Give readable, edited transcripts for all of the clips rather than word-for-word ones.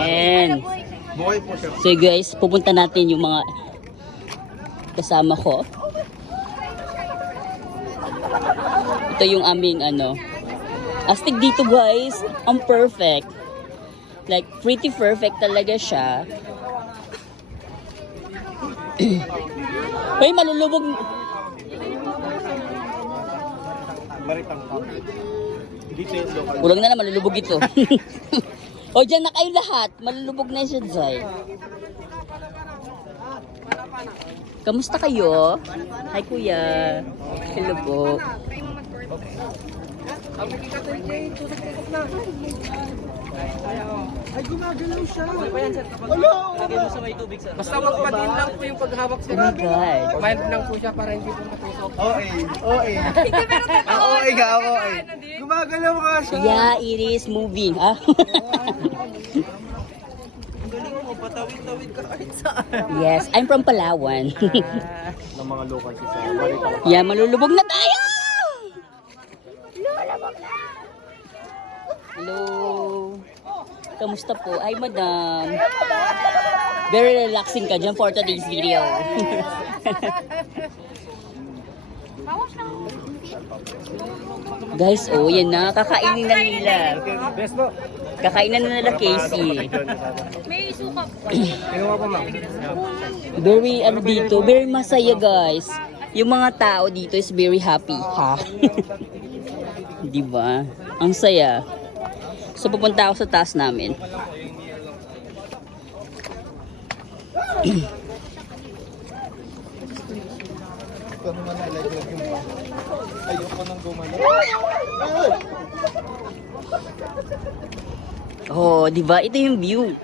Ayan. So guys, pupunta natin yung mga kasama ko. Ito yung aming astig dito guys. Ang perfect. Like pretty perfect talaga siya. Uy, malulubog. Kulang na malulubog ito. O dyan na kayo lahat. Malulubog na siya dyan. Kamusta kayo? Hi kuya. Hello po. Ay, gumagalaw siya. Basta magpatiin lang po yung paghawak si Oh my Robin. God. Mild lang po siya para hindi po matusok. Okay. Okay ka, okay. Gumagalaw ka siya. Yeah, it is moving. Ah? Galing mo, patawid-tawid ka kahit saan. Yes, I'm from Palawan. Ng mga local si Sa. Yeah, malulubog na tayo! Lulubog na! Hello. Kamusta po? Ay, madam. Very relaxing ka dyan for today's video. Guys, oh, yan na. Kakainin na nila. Best po. Kakainin na nila Casey. May suka po. Kinuha po ma'am. Very, dito, very masaya guys. Yung mga tao dito is very happy. Ha? Diba? Ang saya. So, pupunta ako sa taas namin. Ikaw naman nalaglag yung ayoko nang gumalaw. Oh, diba? Ito yung view.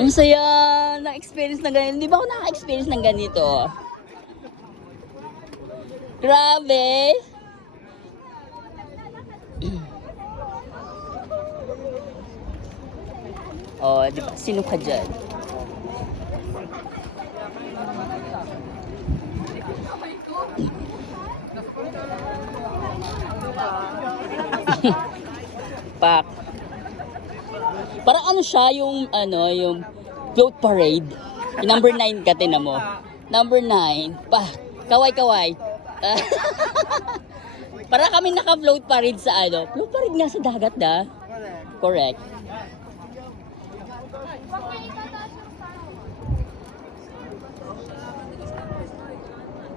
Ang saya na experience na ganito. Di ba ako naka-experience ng ganito? Grabe! Oh, di ba? Sino ka dyan? Pak. Parang ano siya yung yung float parade. Yung number 9 ka tinan mo. Number 9. Pa, kaway-kaway. Para kami naka-float parade sa float parade nga sa dagat da. Correct.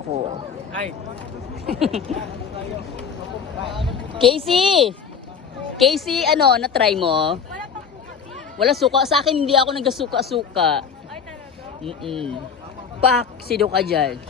Cool. Ay. Casey! Casey, na-try mo? Wala suka. Sa akin, hindi ako nagasuka-suka. Ay, talaga? Pak, sino ka dyan?